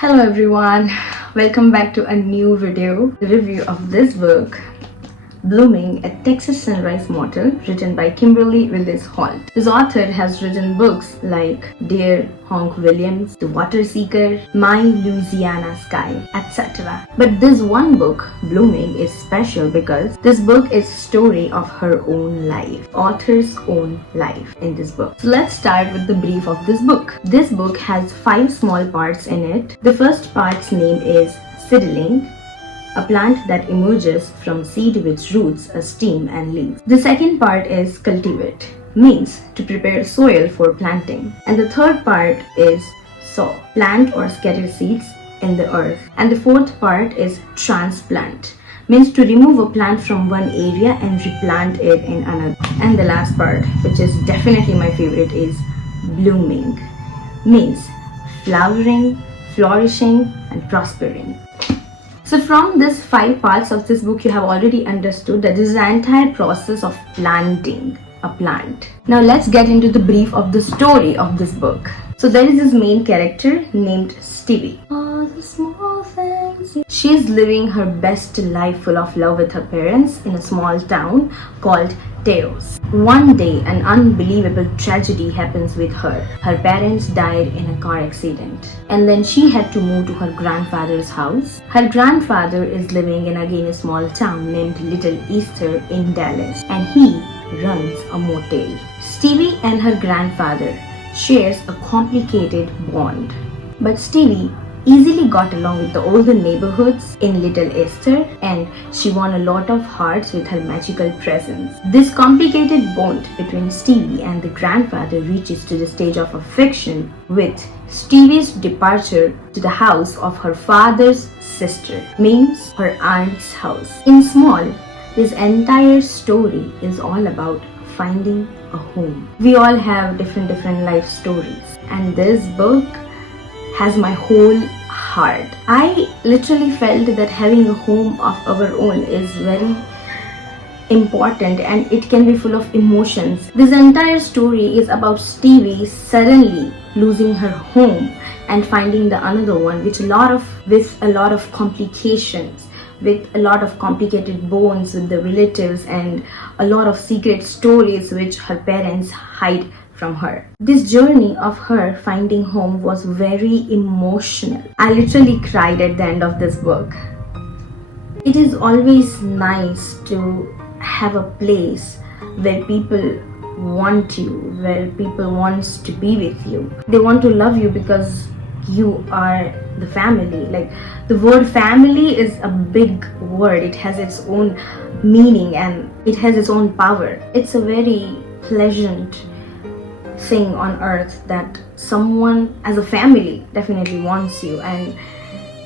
Hello everyone, welcome back to a new video review of this book, Blooming at Texas Sunrise Motel, written by Kimberly Willis Hall. This author has written books like Dear Honk Williams, The Water Seeker, My Louisiana Sky, etc. But this one book, Blooming, is special because this book is a story of her own life, author's own life in this book. So let's start with the brief of this book. This book has 5 small parts in it. The first part's name is Seedling, a plant that emerges from seed with roots, a stem and leaves. The second part is cultivate, means to prepare soil for planting. And the third part is sow, plant or scatter seeds in the earth. And the fourth part is transplant, means to remove a plant from one area and replant it in another. And the last part, which is definitely my favorite, is blooming, means flowering, flourishing and prospering. So from these 5 parts of this book, you have already understood that this is the entire process of planting a plant. Now let's get into the brief of the story of this book. So there is this main character named Stevie. All the small things. She is living her best life full of love with her parents in a small town called Teos. One day, an unbelievable tragedy happens with her. Her parents died in a car accident, and then she had to move to her grandfather's house. Her grandfather is living in again a small town named Little Easter in Dallas, and he runs a motel. Stevie and her grandfather shares a complicated bond, but Stevie easily got along with the older neighborhoods in Little Esther, and she won a lot of hearts with her magical presence. This complicated bond between Stevie and the grandfather reaches to the stage of affection with Stevie's departure to the house of her father's sister, means her aunt's house. In small, this entire story is all about finding a home. We all have different life stories, and this book has my whole heart. I literally felt that having a home of our own is very important, and it can be full of emotions. This entire story is about Stevie suddenly losing her home and finding the another one with a lot of complications, with a lot of complicated bonds with the relatives and a lot of secret stories which her parents hide from her. This journey of her finding home was very emotional. I literally cried at the end of this book. It is always nice to have a place where people want you, where people wants to be with you. They want to love you because you are the family. Like, the word family is a big word. It has its own meaning and it has its own power. It's a very pleasant thing on earth that someone as a family definitely wants you, and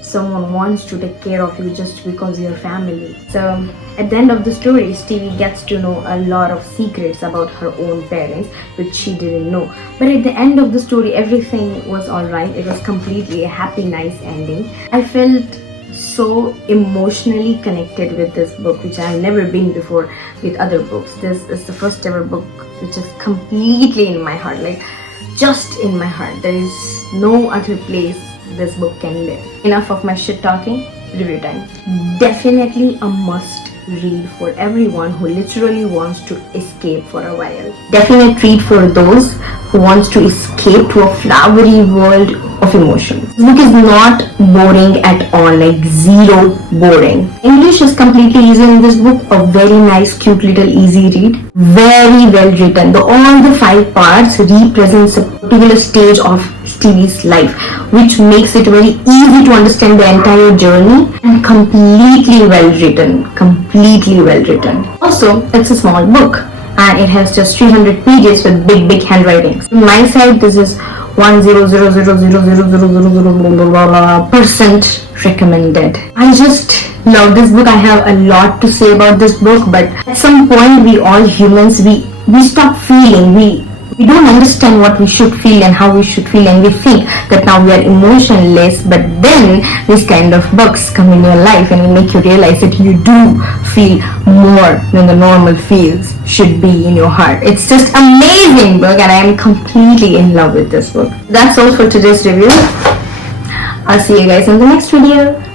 someone wants to take care of you just because you're family. So at the end of the story, Stevie gets to know a lot of secrets about her own parents which she didn't know. But at the end of the story, everything was alright. It was completely a happy, nice ending. I felt so emotionally connected with this book, which I've never been before with other books. This is the first ever book which is completely in my heart, like just in my heart. There is no other place this book can live. Enough of my shit talking, review time. Definitely a must read for everyone who literally wants to escape for a while. Definite read for those who wants to escape to a flowery world of emotions. This book is not boring at all, like zero boring. English is completely easy in this book, a very nice, cute little easy read. Very well written. All the 5 parts represents a particular stage of Stevie's life, which makes it very easy to understand the entire journey, and completely well written. Completely well written. Also, it's a small book and it has just 300 pages with big handwritings. On my side, this is 100000000% recommended. I just love this book. I have a lot to say about this book, but at some point we all humans, we stop feeling. We don't understand what we should feel and how we should feel, and we think that now we are emotionless. But then these kind of books come in your life and it make you realize that you do feel more than the normal feels should be in your heart. It's just amazing book, and I am completely in love with this book. That's all for today's review. I'll see you guys in the next video.